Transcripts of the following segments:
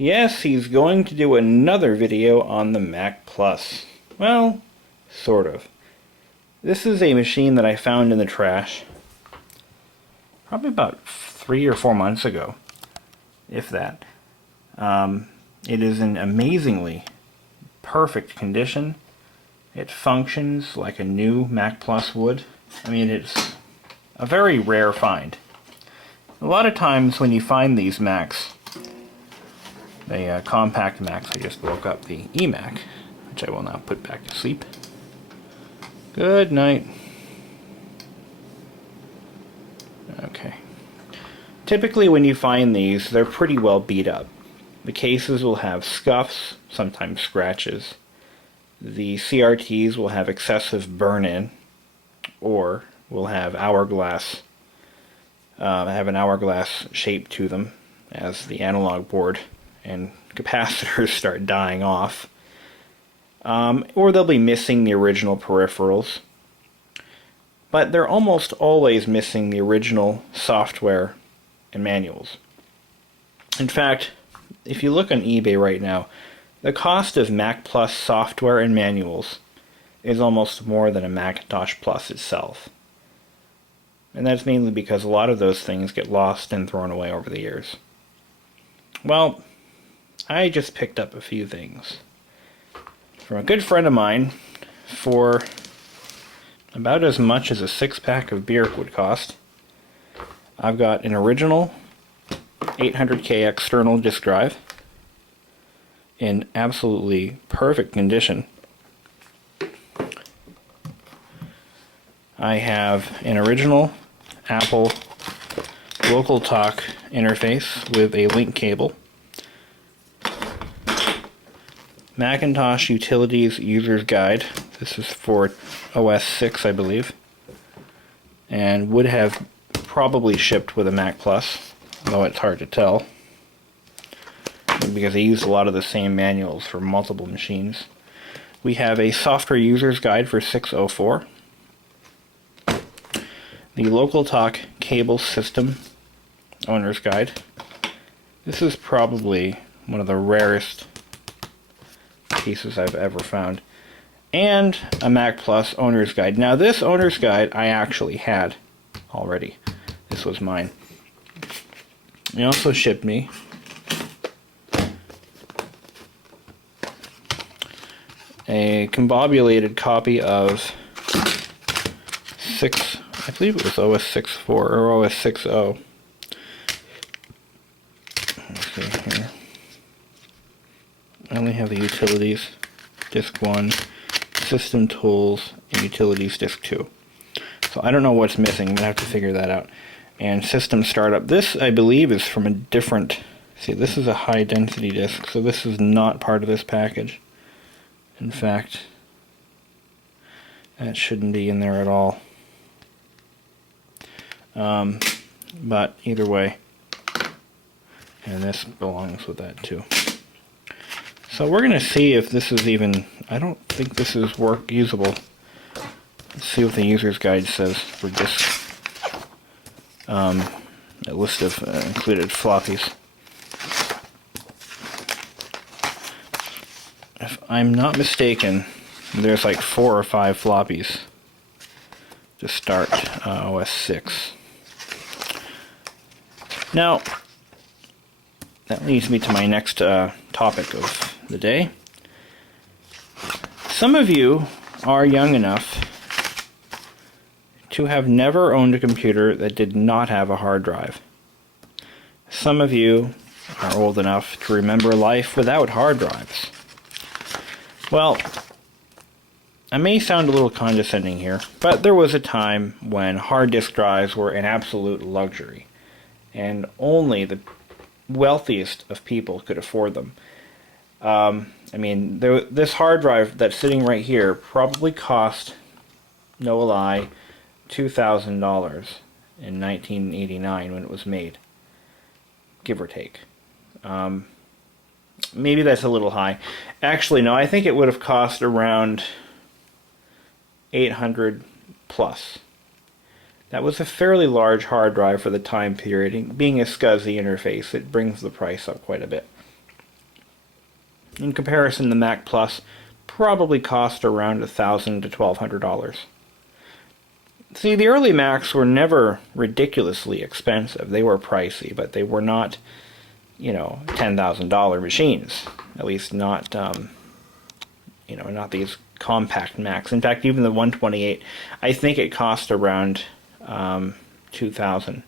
Yes, he's going to do another video on the Mac Plus. Well, sort of. This is a machine that I found in the trash probably about 3 or 4 months ago, if that. It is in amazingly perfect condition. It functions like a new Mac Plus would. I mean, it's a very rare find. A lot of times when you find these Macs, the compact Macs, I just woke up the eMac, which I will now put back to sleep. Good night. Okay. Typically when you find these, they're pretty well beat up. The cases will have scuffs, sometimes scratches. The CRTs will have excessive burn-in, or will have hourglass, have an hourglass shape to them as the analog board and capacitors start dying off. Or they'll be missing the original peripherals. But they're almost always missing the original software and manuals. In fact, if you look on eBay right now, the cost of Mac Plus software and manuals is almost more than a Macintosh Plus itself. And that's mainly because a lot of those things get lost and thrown away over the years. Well, I just picked up a few things from a good friend of mine for about as much as a 6-pack of beer would cost. I've got an original 800K external disk drive in absolutely perfect condition. I have an original Apple local talk interface with a link cable. Macintosh Utilities User's Guide. This is for OS 6, I believe, and would have probably shipped with a Mac Plus, though it's hard to tell because I used a lot of the same manuals for multiple machines. We have a software user's guide for 604. The local talk cable system owner's guide. This is probably one of the rarest pieces I've ever found. And a Mac Plus owner's guide. Now this owner's guide I actually had already. This was mine. He also shipped me a combobulated copy of I believe it was OS 6.4 or OS 6.0. Let's see here. I only have the utilities, disk 1, system tools, and utilities disk 2. So I don't know what's missing. I'm going to have to figure that out. And system startup. This, I believe, is from a different... See, this is a high density disk, so this is not part of this package. In fact, that shouldn't be in there at all. But either way, and this belongs with that too. So we're going to see if this is even... I don't think this is usable. Let's see what the user's guide says for disk. A list of included floppies. If I'm not mistaken, there's like 4 or 5 floppies to start OS 6. Now, that leads me to my next topic of the day. Some of you are young enough to have never owned a computer that did not have a hard drive. Some of you are old enough to remember life without hard drives. Well, I may sound a little condescending here, but there was a time when hard disk drives were an absolute luxury, and only the wealthiest of people could afford them. I mean, this hard drive that's sitting right here probably cost, no lie, $2,000 in 1989 when it was made, give or take. Maybe that's a little high. Actually, no, I think it would have cost around $800 plus. That was a fairly large hard drive for the time period. Being a SCSI interface, it brings the price up quite a bit. In comparison, the Mac Plus probably cost around $1,000 to $1,200. See, the early Macs were never ridiculously expensive. They were pricey, but they were not, you know, $10,000 machines. At least not, you know, not these compact Macs. In fact, even the 128, I think it cost around $2,000.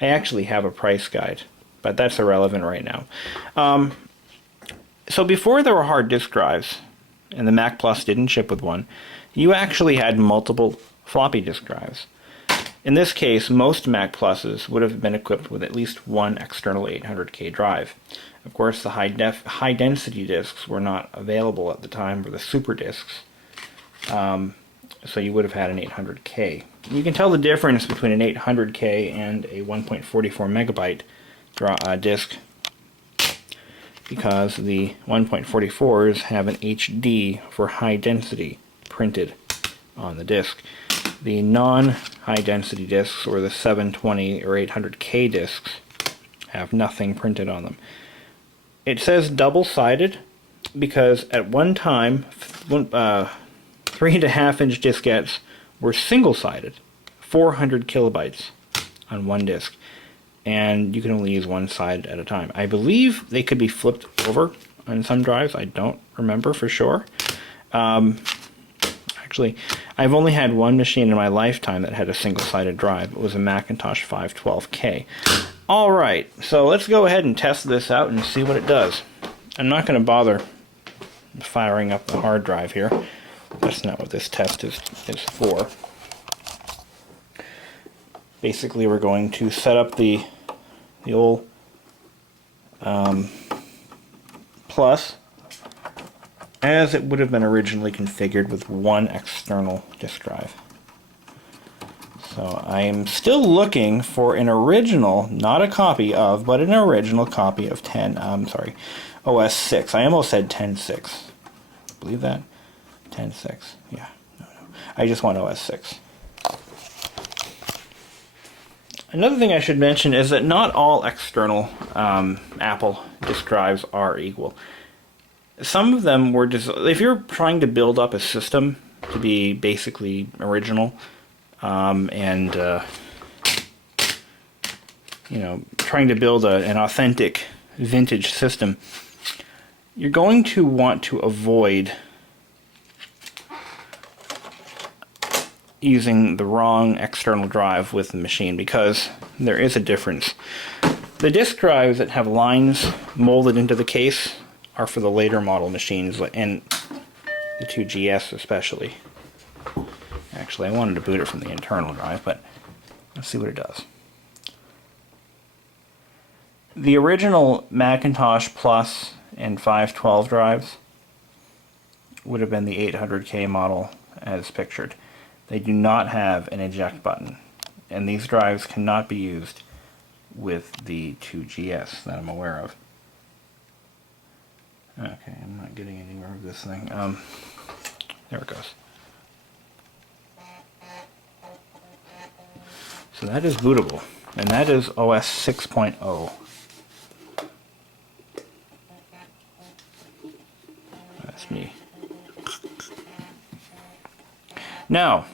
I actually have a price guide, but that's irrelevant right now. So before there were hard disk drives, and the Mac Plus didn't ship with one, you actually had multiple floppy disk drives. In this case, most Mac Pluses would have been equipped with at least one external 800K drive. Of course, the high-density disks were not available at the time, or the super disks, so you would have had an 800K. You can tell the difference between an 800K and a 1.44 megabyte disk because the 1.44s have an HD for high density printed on the disk. The non-high density disks, or the 720 or 800K disks, have nothing printed on them. It says double-sided because at one time 3.5-inch diskettes were single-sided, 400 kilobytes on one disk, and you can only use one side at a time. I believe they could be flipped over on some drives. I don't remember for sure. Actually, I've only had one machine in my lifetime that had a single-sided drive. It was a Macintosh 512K. Alright, so let's go ahead and test this out and see what it does. I'm not going to bother firing up the hard drive here. That's not what this test is for. Basically, we're going to set up the old Plus as it would have been originally configured with one external disk drive. So I am still looking for an original, not a copy of, but an original copy of OS 6. I almost said 10.6. Believe that? 10.6. Yeah. No. I just want OS 6. Another thing I should mention is that not all external Apple disk drives are equal. Some of them were if you're trying to build up a system to be basically original, and you know, trying to build an authentic vintage system, you're going to want to avoid using the wrong external drive with the machine, because there is a difference. The disk drives that have lines molded into the case are for the later model machines, and the 2GS especially. Actually, I wanted to boot it from the internal drive, but let's see what it does. The original Macintosh Plus and 512 drives would have been the 800K model as pictured. They do not have an eject button, and these drives cannot be used with the 2GS that I'm aware of. Okay, I'm not getting anywhere with this thing. There it goes. So that is bootable, and that is OS 6.0. That's me. Now,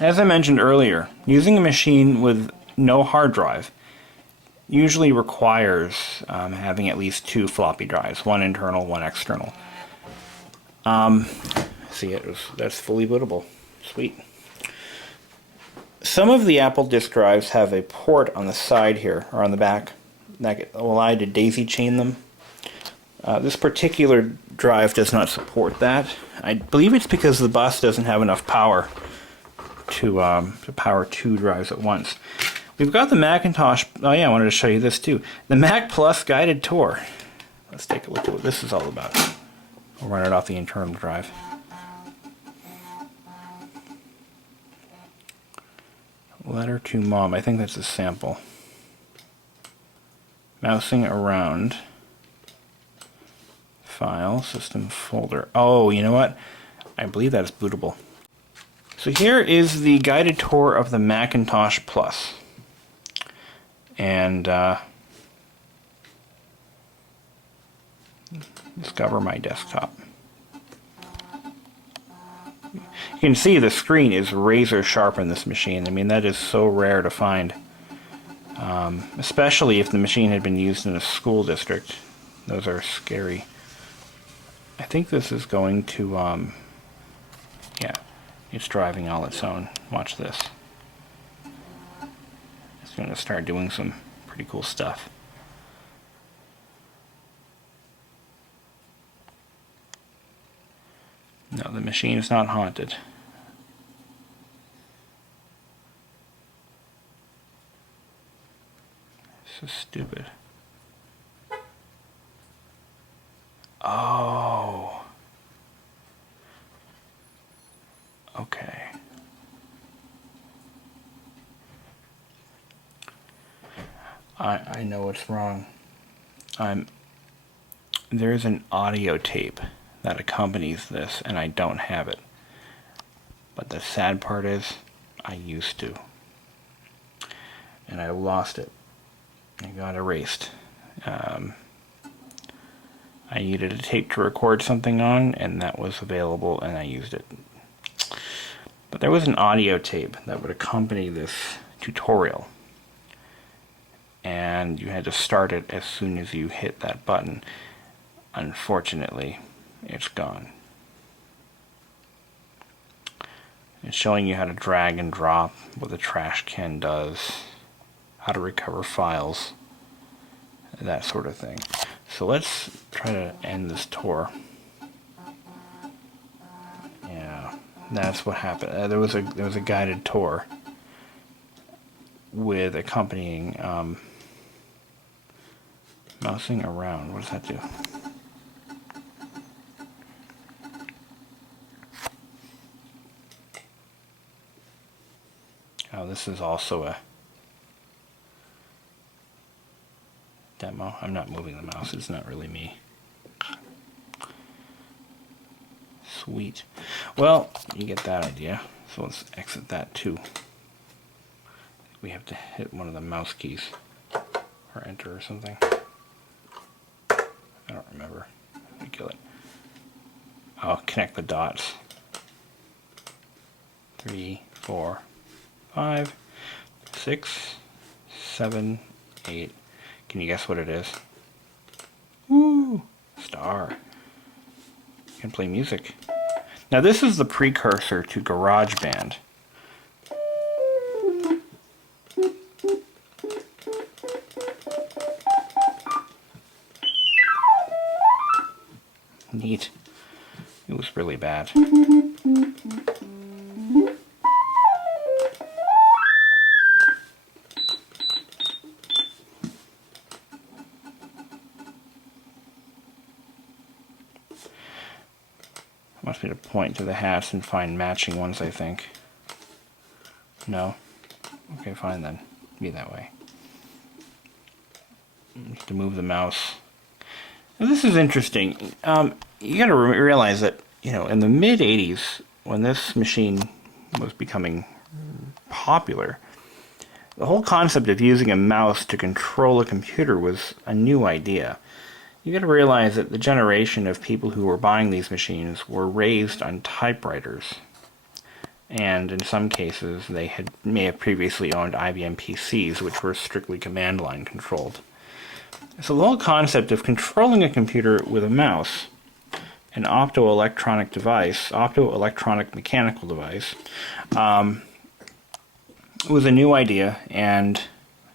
as I mentioned earlier, using a machine with no hard drive usually requires having at least two floppy drives, one internal, one external. See, that's fully bootable. Sweet. Some of the Apple disk drives have a port on the side here, or on the back, that will allow you to daisy chain them. This particular drive does not support that. I believe it's because the bus doesn't have enough power to power two drives at once. We've got the Macintosh. Oh yeah, I wanted to show you this too. The Mac Plus guided tour. Let's take a look at what this is all about. We'll run it off the internal drive. Letter to Mom. I think that's a sample. Mousing around. File, system folder. Oh, you know what? I believe that's bootable. So here is the guided tour of the Macintosh Plus. And Discover my desktop. You can see the screen is razor sharp on this machine. I mean, that is so rare to find. Especially if the machine had been used in a school district. Those are scary. I think this is going to, yeah, it's driving all its own. Watch this. It's going to start doing some pretty cool stuff. No, the machine is not haunted. This is stupid. Oh. Okay. I know what's wrong. There's an audio tape that accompanies this, and I don't have it. But the sad part is, I used to. And I lost it. It got erased. I needed a tape to record something on, and that was available, and I used it. But there was an audio tape that would accompany this tutorial. And you had to start it as soon as you hit that button. Unfortunately, it's gone. It's showing you how to drag and drop, what the trash can does, how to recover files, that sort of thing. So let's try to end this tour. Yeah, that's what happened. There was a guided tour with accompanying mousing around. What does that do? Oh, this is also a demo. I'm not moving the mouse. It's not really me. Sweet. Well, you get that idea. So let's exit that too. We have to hit one of the mouse keys or enter or something. I don't remember. Let me kill it. I'll connect the dots. 3, 4, 5, 6, 7, 8. Can you guess what it is? Woo! Star. You can play music. Now this is the precursor to GarageBand. Neat. It was really bad. Wants me to point to the hats and find matching ones, I think. No? Okay, fine then. Be that way. Just to move the mouse. Now, this is interesting. You gotta realize that, in the mid-80s, when this machine was becoming popular, the whole concept of using a mouse to control a computer was a new idea. You gotta realize that the generation of people who were buying these machines were raised on typewriters. And in some cases, they may have previously owned IBM PCs, which were strictly command line controlled. So the whole concept of controlling a computer with a mouse, an optoelectronic mechanical device, was a new idea, and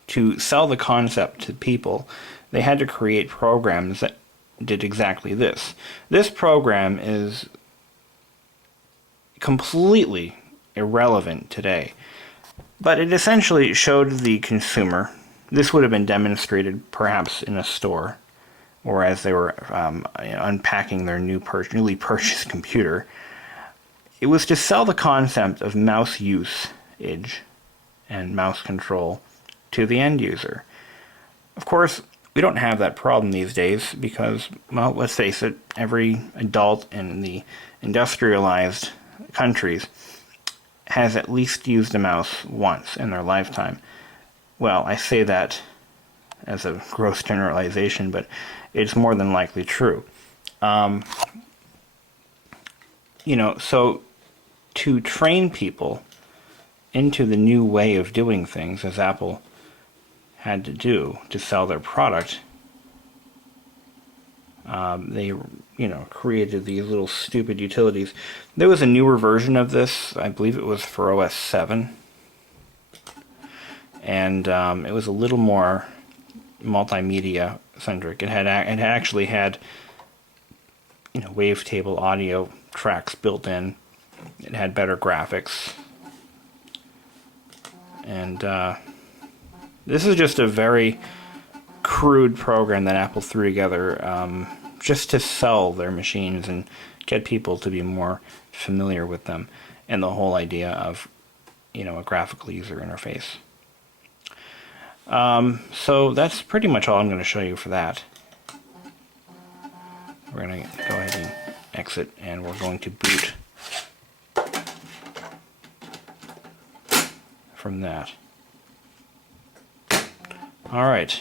to sell the concept to people, they had to create programs that did exactly this. This program is completely irrelevant today, but it essentially showed the consumer. This would have been demonstrated perhaps in a store, or as they were unpacking their newly purchased computer. It was to sell the concept of mouse usage and mouse control to the end user. Of course, we don't have that problem these days because, well, let's face it, every adult in the industrialized countries has at least used a mouse once in their lifetime. Well, I say that as a gross generalization, but it's more than likely true. You know, so to train people into the new way of doing things, as Apple had to do to sell their product, they, you know, created these little stupid utilities. There was a newer version of this, I believe it was for OS 7, and it was a little more multimedia centric. It actually had, you know, wavetable audio tracks built in. It had better graphics, and this is just a very crude program that Apple threw together just to sell their machines and get people to be more familiar with them, and the whole idea of, you know, a graphical user interface. So that's pretty much all I'm going to show you for that. We're going to go ahead and exit, and we're going to boot from that. All right.